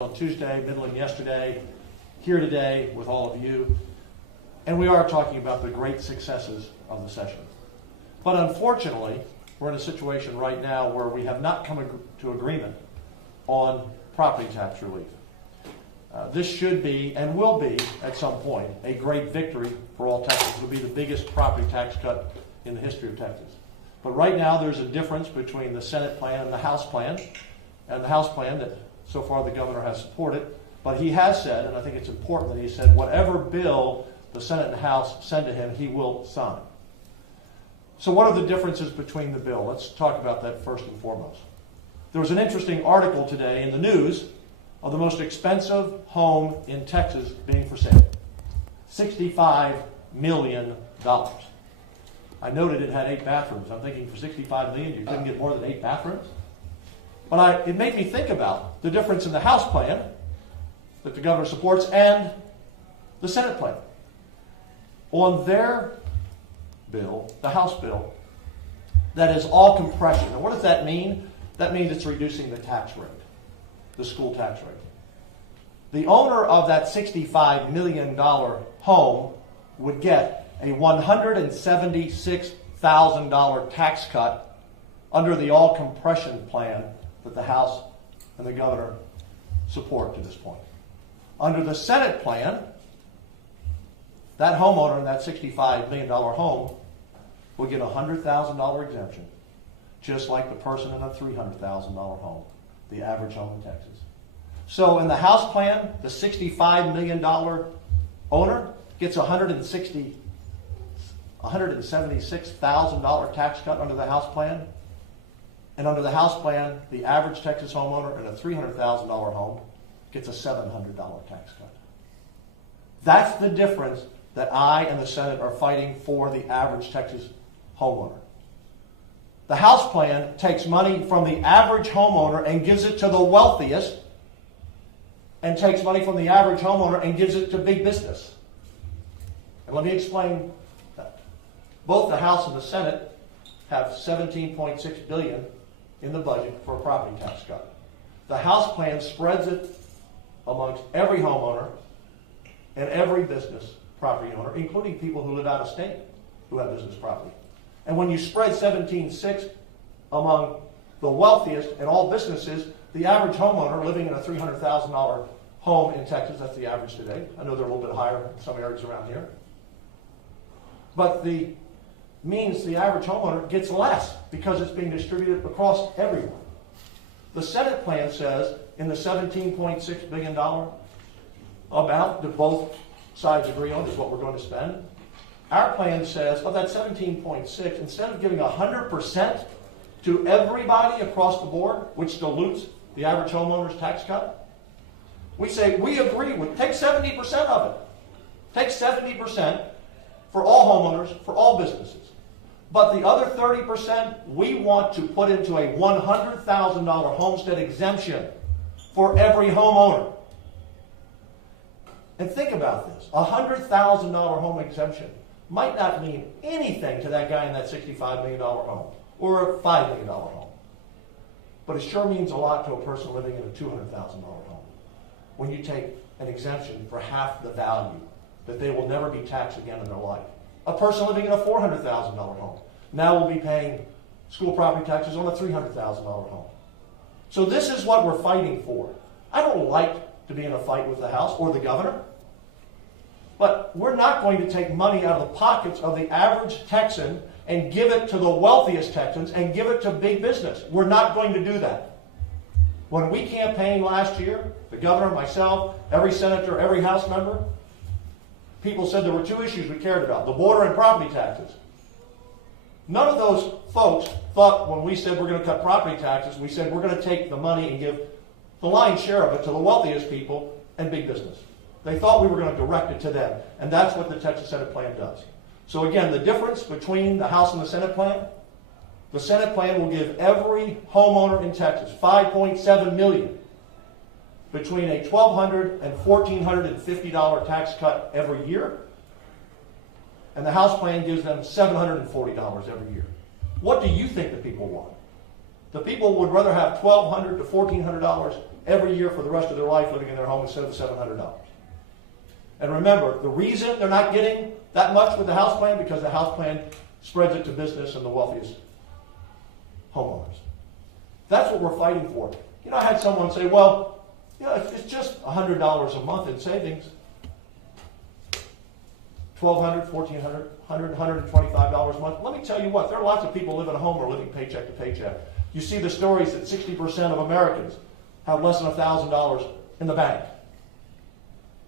On Tuesday, middling yesterday, here today with all of you, and we are talking about the great successes of the session. But unfortunately, we're in a situation right now where we have not come to agreement on property tax relief. This should be, and will be at some point, a great victory for all Texans. It will be the biggest property tax cut in the history of Texas. But right now there's a difference between the Senate plan and the House plan, that so far the governor has supported, but he has said, and I think it's important that he said, whatever bill the Senate and House send to him, he will sign. So what are the differences between the bill? Let's talk about that first and foremost. There was an interesting article today in the news of the most expensive home in Texas being for sale. $65 million. I noted it had 8 bathrooms. I'm thinking for $65 million, you couldn't get more than 8 bathrooms? But it made me think about the difference in the House plan that the governor supports and the Senate plan. On their bill, the House bill, that is all compression. And what does that mean? That means it's reducing the tax rate, the school tax rate. The owner of that $65 million home would get a $176,000 tax cut under the all compression plan that the House and the governor support to this point. Under the Senate plan, that homeowner in that $65 million home will get a $100,000 exemption, just like the person in a $300,000 home, the average home in Texas. So in the House plan, the $65 million owner gets a $176,000 tax cut under the House plan. And under the House plan, the average Texas homeowner in a $300,000 home gets a $700 tax cut. That's the difference that I and the Senate are fighting for the average Texas homeowner. The House plan takes money from the average homeowner and gives it to the wealthiest, and takes money from the average homeowner and gives it to big business. And let me explain that. Both the House and the Senate have $17.6 billion in the budget for a property tax cut. The House plan spreads it amongst every homeowner and every business property owner, including people who live out of state who have business property. And when you spread $17.6 among the wealthiest and all businesses, the average homeowner living in a $300,000 home in Texas, that's the average today. I know they're a little bit higher in some areas around here. But means the average homeowner gets less because it's being distributed across everyone. The Senate plan says in the $17.6 billion amount that both sides agree on is what we're going to spend. Our plan says of that $17.6, instead of giving 100% to everybody across the board, which dilutes the average homeowner's tax cut, we say we agree with, take 70% of it. Take 70% for all homeowners, for all businesses. But the other 30% we want to put into a $100,000 homestead exemption for every homeowner. And think about this. A $100,000 home exemption might not mean anything to that guy in that $65 million home or a $5 million home. But it sure means a lot to a person living in a $200,000 home when you take an exemption for half the value that they will never be taxed again in their life. A person living in a $400,000 home now will be paying school property taxes on a $300,000 home. So this is what we're fighting for. I don't like to be in a fight with the House or the governor, but we're not going to take money out of the pockets of the average Texan and give it to the wealthiest Texans and give it to big business. We're not going to do that. When we campaigned last year, the governor, myself, every senator, every House member, people said there were 2 issues we cared about, the border and property taxes. None of those folks thought when we said we're going to cut property taxes, we said we're going to take the money and give the lion's share of it to the wealthiest people and big business. They thought we were going to direct it to them, and that's what the Texas Senate plan does. So again, the difference between the House and the Senate plan, the Senate plan will give every homeowner in Texas $5.7 million between a $1,200 and $1,450 tax cut every year, and the House plan gives them $740 every year. What do you think the people want? The people would rather have $1,200 to $1,400 every year for the rest of their life living in their home instead of the $700. And remember, the reason they're not getting that much with the house plan, because the house plan spreads it to business and the wealthiest homeowners. That's what we're fighting for. You know, I had someone say, well, you know, it's just $100 a month in savings. $1,200, $1,400, $100, $125 a month. Let me tell you what, there are lots of people living at home who are living paycheck to paycheck. You see the stories that 60% of Americans have less than $1,000 in the bank.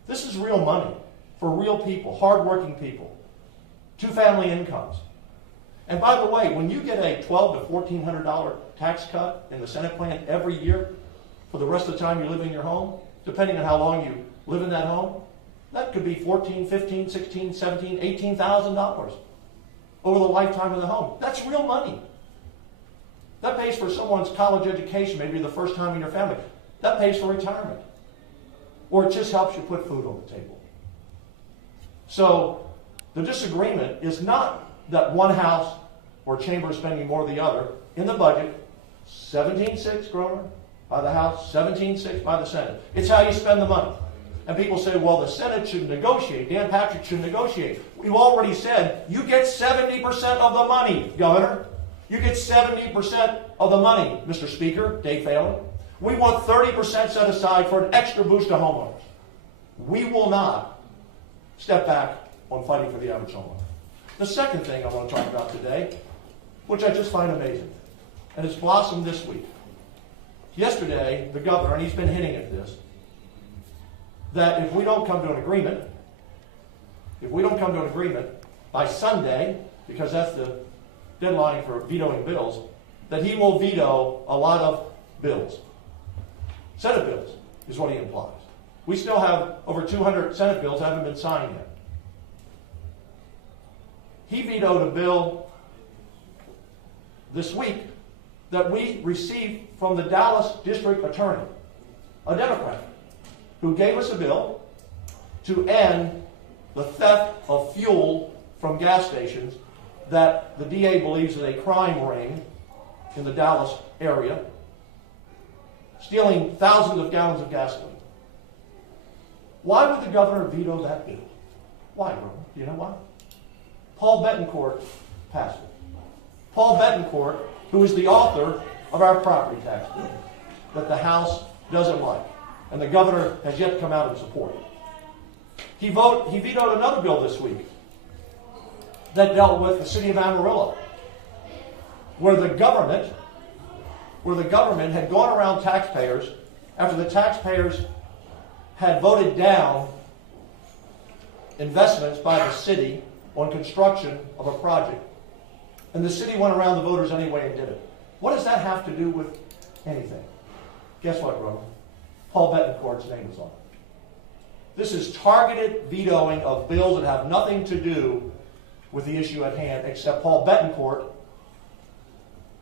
This is real money for real people, hardworking people, two-family incomes. And by the way, when you get a $1,200 to $1,400 tax cut in the Senate plan every year for the rest of the time you live in your home, depending on how long you live in that home, that could be $14,000, $15,000, $16,000, $17,000, $18,000 over the lifetime of the home. That's real money. That pays for someone's college education, maybe the first time in your family. That pays for retirement. Or it just helps you put food on the table. So the disagreement is not that one house or chamber is spending more than the other. In the budget, 17.6 Groner by the House, 17.6 by the Senate. It's how you spend the money. And people say, well, the Senate should negotiate. Dan Patrick should negotiate. We've already said, you get 70% of the money, Governor. You get 70% of the money, Mr. Speaker, Dave Phelan. We want 30% set aside for an extra boost to homeowners. We will not step back on fighting for the average homeowner. The second thing I want to talk about today, which I just find amazing, and it's blossomed this week. Yesterday, the governor, and he's been hinting at this, that if we don't come to an agreement, by Sunday, because that's the deadline for vetoing bills, that he will veto a lot of bills. Senate bills is what he implies. We still have over 200 Senate bills that haven't been signed yet. He vetoed a bill this week that we received from the Dallas District Attorney, a Democrat, who gave us a bill to end the theft of fuel from gas stations that the DA believes is a crime ring in the Dallas area, stealing thousands of gallons of gasoline. Why would the governor veto that bill? Why, Roman? Do you know why? Paul Bettencourt passed it. Paul Bettencourt, who is the author of our property tax bill that the House doesn't like, and the governor has yet to come out and support it. He vetoed another bill this week that dealt with the city of Amarillo, where the government had gone around taxpayers after the taxpayers had voted down investments by the city on construction of a project. And the city went around the voters anyway and did it. What does that have to do with anything? Guess what, Roman? Paul Bettencourt's name is on it. This is targeted vetoing of bills that have nothing to do with the issue at hand, except Paul Bettencourt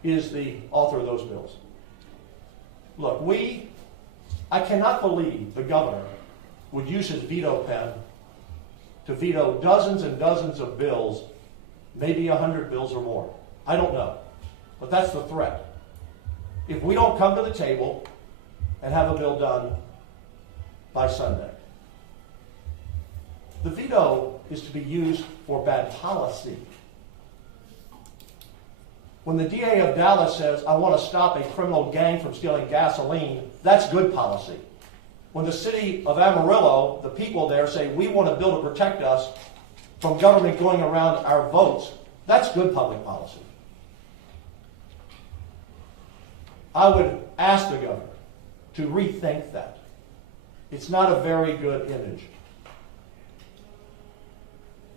is the author of those bills. Look, I cannot believe the governor would use his veto pen to veto dozens and dozens of bills, maybe 100 bills or more. I don't know. But that's the threat. If we don't come to the table and have a bill done by Sunday. The veto is to be used for bad policy. When the DA of Dallas says, I want to stop a criminal gang from stealing gasoline, that's good policy. When the city of Amarillo, the people there say, we want a bill to protect us from government going around our votes, that's good public policy. I would ask the governor to rethink that. It's not a very good image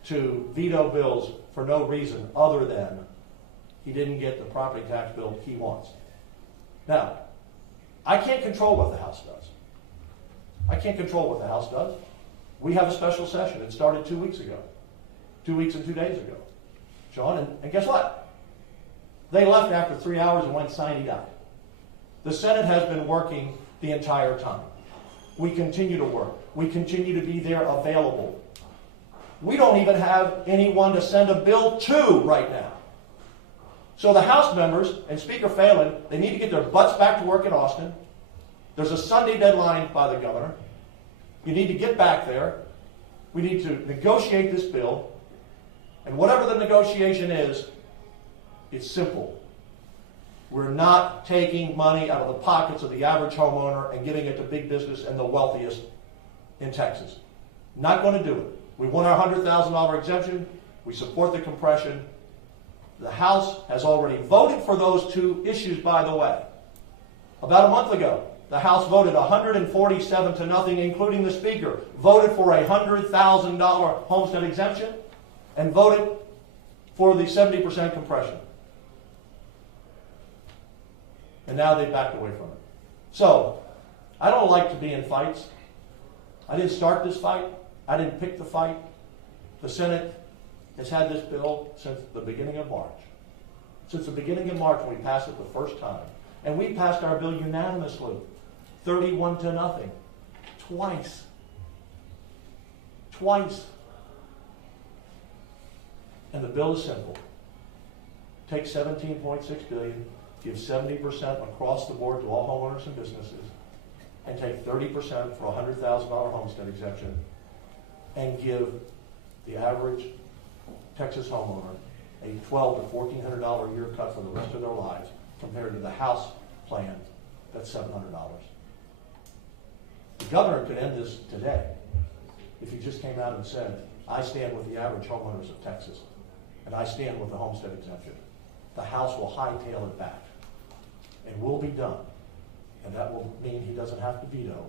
to veto bills for no reason other than he didn't get the property tax bill he wants. Now, I can't control what the House does. I can't control what the House does. We have a special session. It started 2 weeks ago. 2 weeks and 2 days ago. Sean, and guess what? They left after 3 hours and went sine-die. The Senate has been working the entire time. We continue to work. We continue to be there available. We don't even have anyone to send a bill to right now. So the House members and Speaker Phelan, they need to get their butts back to work in Austin. There's a Sunday deadline by the governor. You need to get back there. We need to negotiate this bill. And whatever the negotiation is, it's simple. We're not taking money out of the pockets of the average homeowner and giving it to big business and the wealthiest in Texas. Not going to do it. We want our $100,000 exemption. We support the compression. The House has already voted for those two issues, by the way. About a month ago, the House voted 147 to nothing, including the Speaker, voted for a $100,000 homestead exemption and voted for the 70% compression. And now they've backed away from it. So, I don't like to be in fights. I didn't start this fight. I didn't pick the fight. The Senate has had this bill since the beginning of March. Since the beginning of March when we passed it the first time. And we passed our bill unanimously. 31 to nothing. Twice. Twice. And the bill is simple. Take $17.6 billion, give 70% across the board to all homeowners and businesses, and take 30% for a $100,000 homestead exemption, and give the average Texas homeowner a $1,200 to $1,400 a year cut for the rest of their lives, compared to the House plan that's $700. The governor could end this today if he just came out and said, I stand with the average homeowners of Texas, and I stand with the homestead exemption. The House will hightail it back, and we'll be done. And that will mean he doesn't have to veto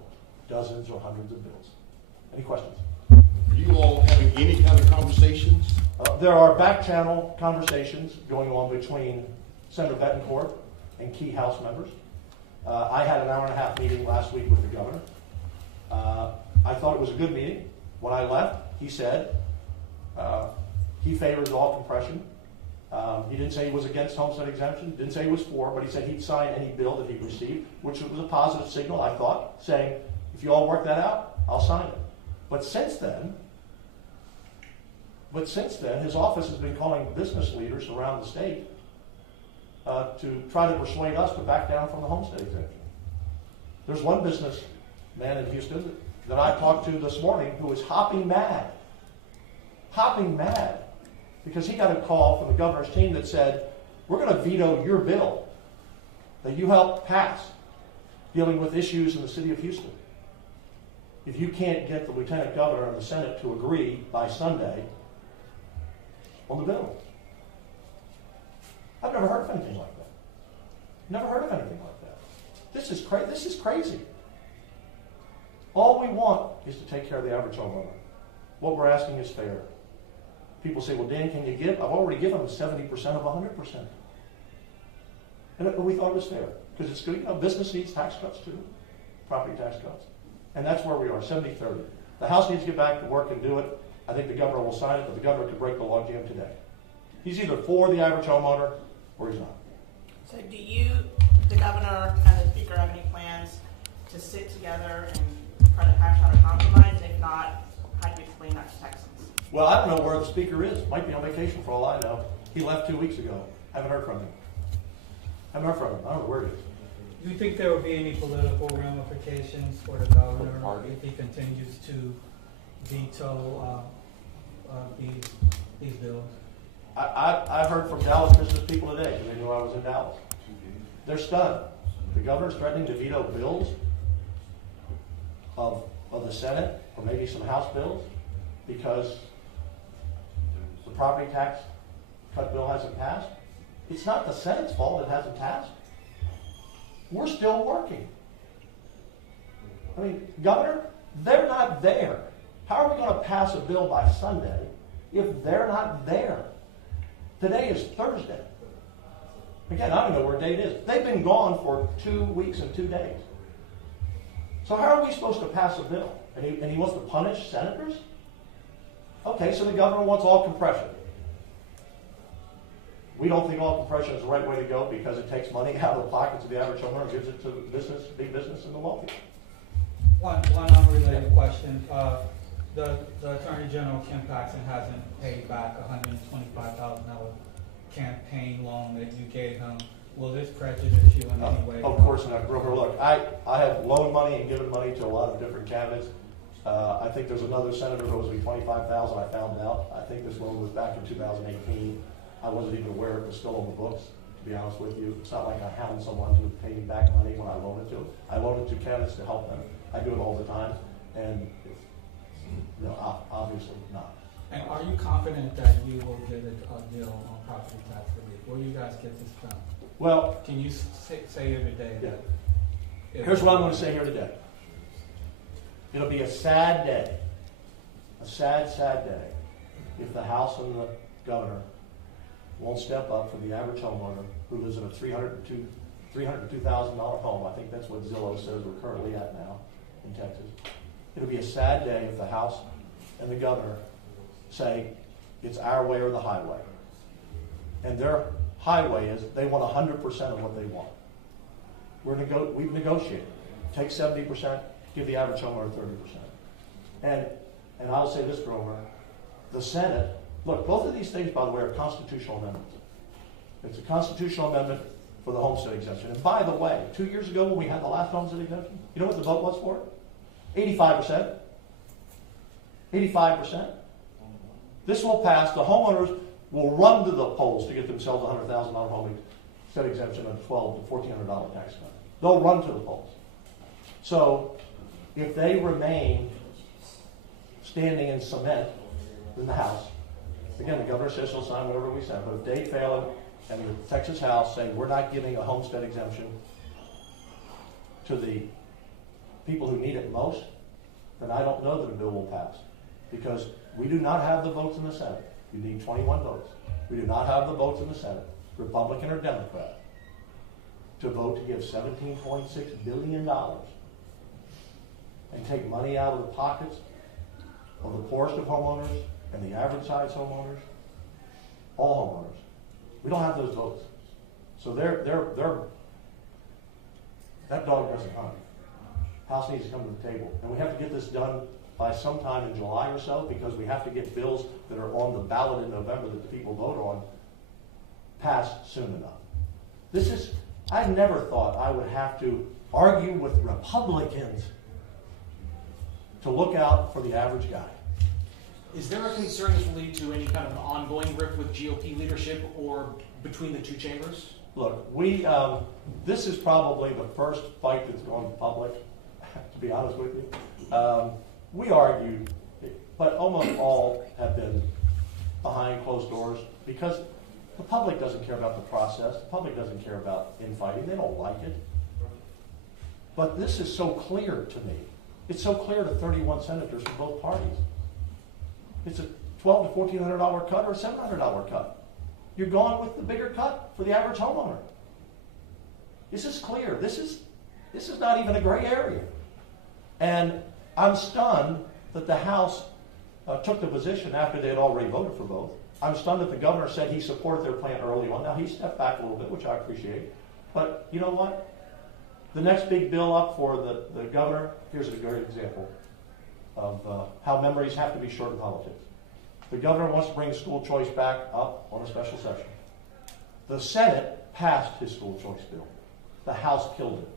dozens or hundreds of bills. Any questions? Are you all having any kind of conversations? There are back channel conversations going on between Senator Betancourt and key House members. I had an hour-and-a-half meeting last week with the governor. I thought it was a good meeting. When I left, he said he favors all compression. He didn't say he was against homestead exemption, didn't say he was for, but he said he'd sign any bill that he received, which was a positive signal, I thought, saying, if you all work that out, I'll sign it. But since then, his office has been calling business leaders around the state to try to persuade us to back down from the homestead exemption. There's one businessman in Houston that I talked to this morning who is hopping mad, because he got a call from the governor's team that said, we're going to veto your bill that you helped pass dealing with issues in the city of Houston. If you can't get the lieutenant governor and the Senate to agree by Sunday on the bill. I've never heard of anything like that. Never heard of anything like that. This is crazy. All we want is to take care of the average homeowner. What we're asking is fair. People say, well, Dan, can you give? I've already given them 70% of 100%. And we thought it was fair. Because it's good. Business needs tax cuts too. Property tax cuts. And that's where we are, 70-30. The House needs to get back to work and do it. I think the governor will sign it, but the governor could break the logjam today. He's either for the average homeowner or he's not. So do you, the governor and the speaker, have any plans to sit together and try to hash out a compromise? And if not, how do you explain that to Texans? Well, I don't know where the speaker is. Might be on vacation for all I know. He left 2 weeks ago. Haven't heard from him. I don't know where he is. Do you think there will be any political ramifications for the governor if he continues to veto these bills? I heard from Dallas business people today, and they knew I was in Dallas. They're stunned. The governor's threatening to veto bills of the Senate, or maybe some House bills, because the property tax cut bill hasn't passed. It's not the Senate's fault it hasn't passed. We're still working. I mean, Governor, they're not there. How are we going to pass a bill by Sunday if they're not there? Today is Thursday. Again, I don't know where date is. They've been gone for 2 weeks and 2 days. So how are we supposed to pass a bill? And he wants to punish senators? Okay, so the governor wants all compression. We don't think all compression is the right way to go because it takes money out of the pockets of the average homeowner and gives it to business, big business, and the wealthy. One unrelated question. The Attorney General, Kim Paxton, hasn't paid back $125,000 campaign loan that you gave him will this prejudice you in any way? Of course not, Grover. Look, I have loaned money and given money to a lot of different candidates. I think there's another senator who owes me $25,000. I found out. I think this loan was back in 2018. I wasn't even aware it was still on the books, to be honest with you. It's not like I hound someone to pay me back money when I loan it to them. I loan it to candidates to help them. I do it all the time, and obviously not. And are you confident that you will get a deal on property tax relief? Will you guys get this done? Well, Can you say here today that? here's what I'm going to say here today. It'll be a sad day, a sad, sad day, if the House and the governor won't step up for the average homeowner who lives in a $302,000 home. I think that's what Zillow says we're currently at now in Texas. It'll be a sad day if the House and the governor say it's our way or the highway. And their highway is they want 100% of what they want. We've negotiated. Take 70%, give the average homeowner 30%. And I'll say this, Grover, the Senate, look, both of these things, by the way, are constitutional amendments. It's a constitutional amendment for the homestead exemption. And by the way, 2 years ago when we had the last homestead exemption, you know what the vote was for? 85%. 85%. This will pass. The homeowners will run to the polls to get themselves a $100,000 homestead exemption and $1,200 to $1,400 tax cut. They'll run to the polls. So if they remain standing in cement in the House, again, the governor says he'll sign whatever we send, but if they fail it and the Texas House say we're not giving a homestead exemption to the people who need it most, then I don't know that a bill will pass. Because we do not have the votes in the Senate. You need 21 votes. We do not have the votes in the Senate, Republican or Democrat, to vote to give $17.6 billion and take money out of the pockets of the poorest of homeowners and the average size homeowners, all homeowners. We don't have those votes. So that dog doesn't hunt. House needs to come to the table. And we have to get this done by sometime in July or so, because we have to get bills that are on the ballot in November that the people vote on passed soon enough. I never thought I would have to argue with Republicans to look out for the average guy. Is there a concern this will lead to any kind of an ongoing rift with GOP leadership or between the two chambers? Look, this is probably the first fight that's gone public, to be honest with you. We argued, but almost all have been behind closed doors because the public doesn't care about the process. The public doesn't care about infighting. They don't like it. But this is so clear to me. It's so clear to 31 senators from both parties. It's a $1,200 to $1,400 cut or a $700 cut. You're going with the bigger cut for the average homeowner. This is clear. This is not even a gray area. And I'm stunned that the House took the position after they had already voted for both. I'm stunned that the governor said he supported their plan early on. Now, he stepped back a little bit, which I appreciate. But you know what? The next big bill up for the governor, here's a great example of how memories have to be short in politics. The governor wants to bring school choice back up on a special session. The Senate passed his school choice bill. The House killed it.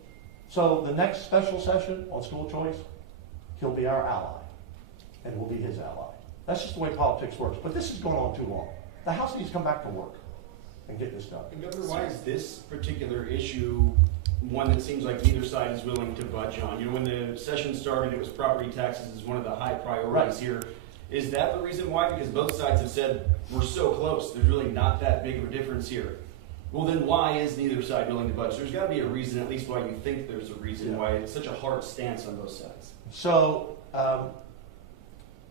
So the next special session on school choice, he'll be our ally, and we'll be his ally. That's just the way politics works. But this is going on too long. The House needs to come back to work and get this done. And Governor, why is this particular issue one that seems like neither side is willing to budge on? You know, when the session started, it was property taxes as one of the high priorities here. Is that the reason why? Because both sides have said, we're so close, there's really not that big of a difference here. Well, then why is neither side willing to budge? There's got to be a reason, at least why you think there's a reason why it's such a hard stance on both sides. So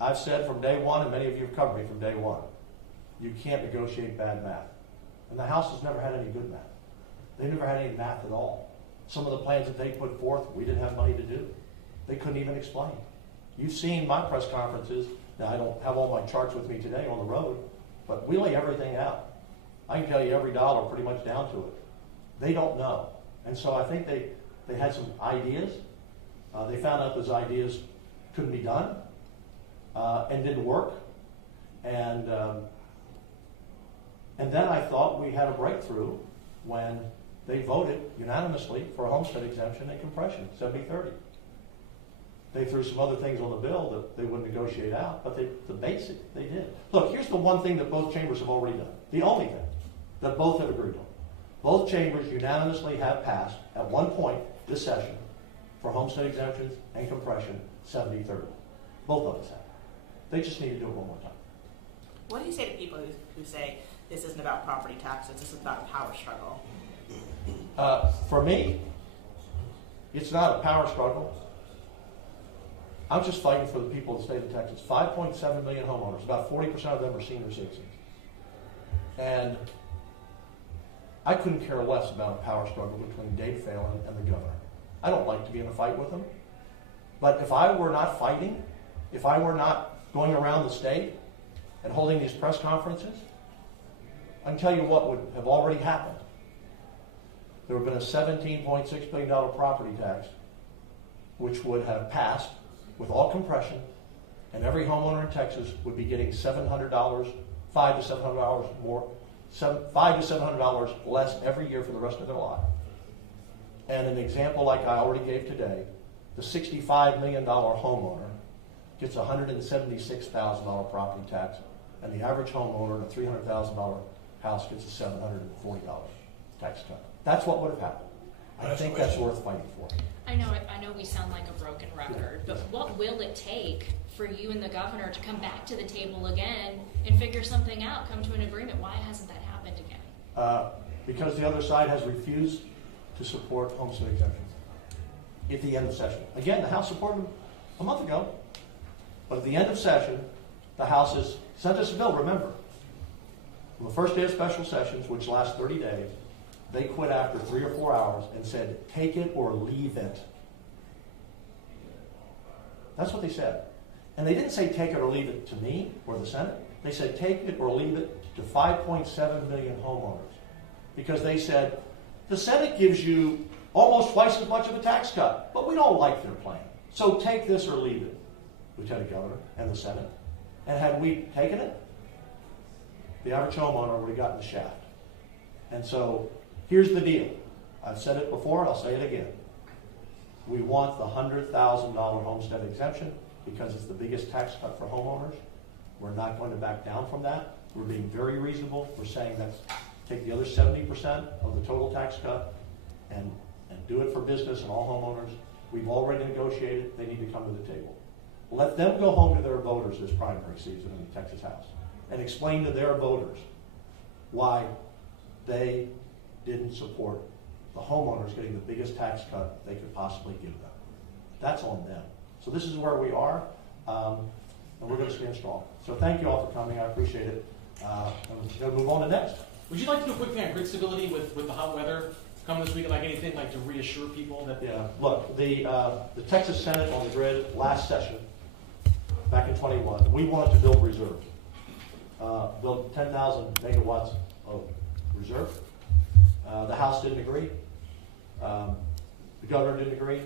I've said from day one, and many of you have covered me from day one, you can't negotiate bad math. And the House has never had any good math. They never had any math at all. Some of the plans that they put forth, we didn't have money to do. They couldn't even explain. You've seen my press conferences. Now, I don't have all my charts with me today on the road, but we lay everything out. I can tell you every dollar pretty much down to it. They don't know. And so I think they had some ideas. They found out those ideas couldn't be done and didn't work. And then I thought we had a breakthrough when they voted unanimously for a homestead exemption and compression, 70-30. They threw some other things on the bill that they wouldn't negotiate out, but the basic, they did. Look, here's the one thing that both chambers have already done. The only thing that both have agreed on. Both chambers unanimously have passed, at one point this session, for homestead exemptions and compression, 70-30. Both of us have. They just need to do it one more time. What do you say to people who say this isn't about property taxes, this is about a power struggle? For me, it's not a power struggle. I'm just fighting for the people of the state of Texas. 5.7 million homeowners, about 40% of them are senior citizens. And I couldn't care less about a power struggle between Dave Phelan and the governor. I don't like to be in a fight with them. But if I were not fighting, if I were not going around the state and holding these press conferences, I can tell you what would have already happened. There would have been a $17.6 billion property tax, which would have passed with all compression, and every homeowner in Texas would be getting $700, $500 to $700 more, $500 to $700 less every year for the rest of their life. And an example like I already gave today, the $65 million homeowner gets a $176,000 property tax, and the average homeowner in a $300,000 house gets a $740 tax cut. That's what would have happened. I think that's worth fighting for. I know we sound like a broken record, but what will it take for you and the governor to come back to the table again and figure something out, come to an agreement? Why hasn't that happened again? Because the other side has refused to support homestead exemptions at the end of session. Again, the House supported them a month ago, but at the end of session, the House has sent us a bill, remember. On the first day of special sessions, which lasts 30 days, they quit after 3 or 4 hours and said, take it or leave it. That's what they said. And they didn't say take it or leave it to me or the Senate. They said take it or leave it to 5.7 million homeowners. Because they said, the Senate gives you almost twice as much of a tax cut, but we don't like their plan. So take this or leave it, Lieutenant Governor and the Senate. And had we taken it, the average homeowner would have gotten the shaft. And so here's the deal. I've said it before, and I'll say it again. We want the $100,000 homestead exemption because it's the biggest tax cut for homeowners. We're not going to back down from that. We're being very reasonable. We're saying that's take the other 70% of the total tax cut and do it for business and all homeowners. We've already negotiated. They need to come to the table. Let them go home to their voters this primary season in the Texas House and explain to their voters why they didn't support the homeowners getting the biggest tax cut they could possibly give them. That's on them. So this is where we are, and we're going to stand strong. So thank you all for coming. I appreciate it. And we're going to move on to next. Would you like to do a quick thing on grid stability with the hot weather coming this week? Like anything like to reassure people that? Yeah. Look, the Texas Senate on the grid last session, back in 21, we wanted to build reserve. Build 10,000 megawatts of reserve. The House didn't agree. The governor didn't agree.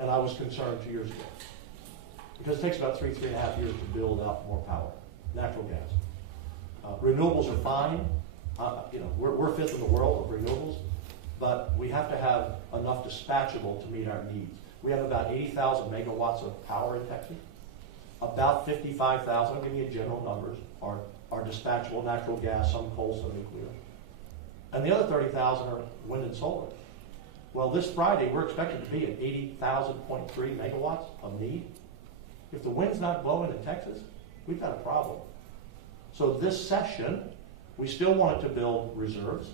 And I was concerned 2 years ago. Because it takes about 3.5 years to build out more power, natural gas. Renewables are fine. We're fifth in the world of renewables, but we have to have enough dispatchable to meet our needs. We have about 80,000 megawatts of power in Texas. About 55,000, I'm giving you general numbers, are dispatchable natural gas, some coal, some nuclear. And the other 30,000 are wind and solar. Well, this Friday, we're expected to be at 80,000.3 megawatts of need. If the wind's not blowing in Texas, we've got a problem. So this session, we still wanted to build reserves.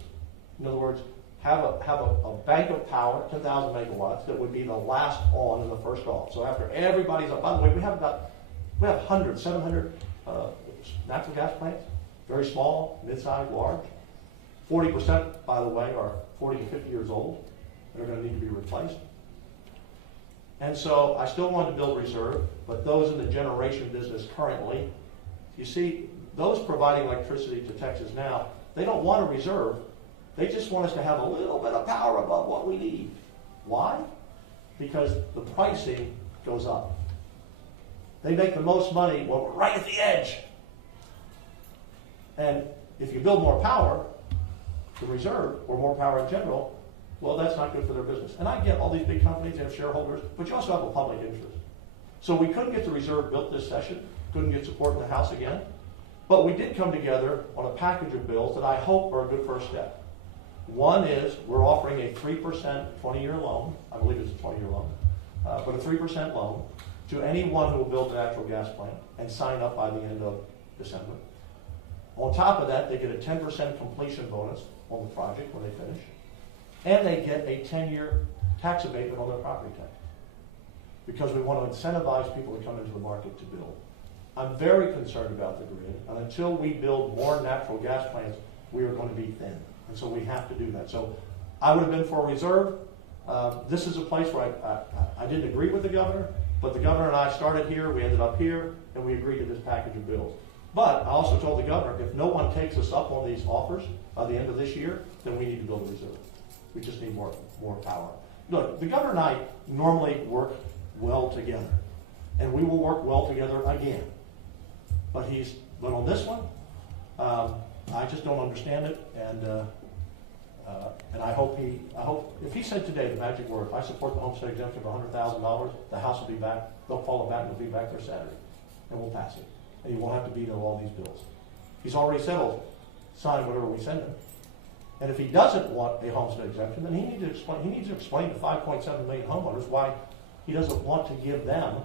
In other words, have a bank of power, 10,000 megawatts, that would be the last on and the first off. So after everybody's up, by the way, we have 700 natural gas plants, very small, mid-sized, large. 40%, by the way, are 40 to 50 years old and are going to need to be replaced. And so I still wanted to build reserve, but those in the generation business currently, you see, those providing electricity to Texas now, they don't want a reserve. They just want us to have a little bit of power above what we need. Why? Because the pricing goes up. They make the most money when we're right at the edge. And if you build more power, the reserve or more power in general, well, that's not good for their business. And I get all these big companies, they have shareholders, but you also have a public interest. So we couldn't get the reserve built this session, couldn't get support in the House again, but we did come together on a package of bills that I hope are a good first step. One is we're offering a 3% 20-year loan, I believe it's a 20-year loan, but a 3% loan to anyone who will build a natural gas plant and sign up by the end of December. On top of that, they get a 10% completion bonus on the project when they finish, and they get a 10-year tax abatement on their property tax, because we want to incentivize people to come into the market to build. I'm very concerned about the grid, and until we build more natural gas plants, we are going to be thin, and so we have to do that. So I would have been for a reserve. This is a place where I didn't agree with the governor, but the governor and I started here, we ended up here, and we agreed to this package of bills. But I also told the governor, if no one takes us up on these offers by the end of this year, then we need to build a reserve. We just need more power. Look, the governor and I normally work well together, and we will work well together again. But on this one, I just don't understand it, and I hope if he said today the magic word, I support the homestead exemption for $100,000, the House will be back, they'll follow back, and we'll be back there Saturday, and we'll pass it. And he won't have to veto all these bills. He's already said he'll sign whatever we send him. And if he doesn't want a homestead exemption, then he needs to explain to 5.7 million homeowners why he doesn't want to give them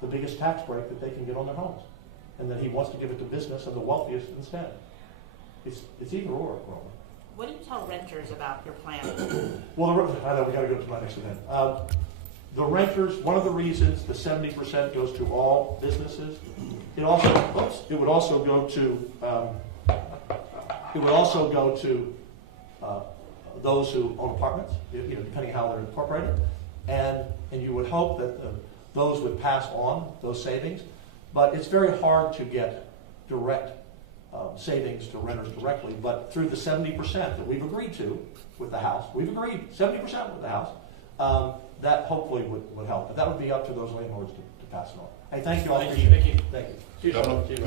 the biggest tax break that they can get on their homes, and that he wants to give it to business and the wealthiest instead. It's either or, Roman. What do you tell renters about your plan? Well, I know we got to go to my next event. The renters, one of the reasons the 70% goes to all businesses, it would also go to those who own apartments, depending how they're incorporated, and you would hope that those would pass on those savings, but it's very hard to get direct savings to renters directly, but through the 70% that we've agreed to with the House, we've agreed 70% with the House, that hopefully would help. But that would be up to those landlords to pass it on. Hey, thank you all. Thank you. Thank you. Governor,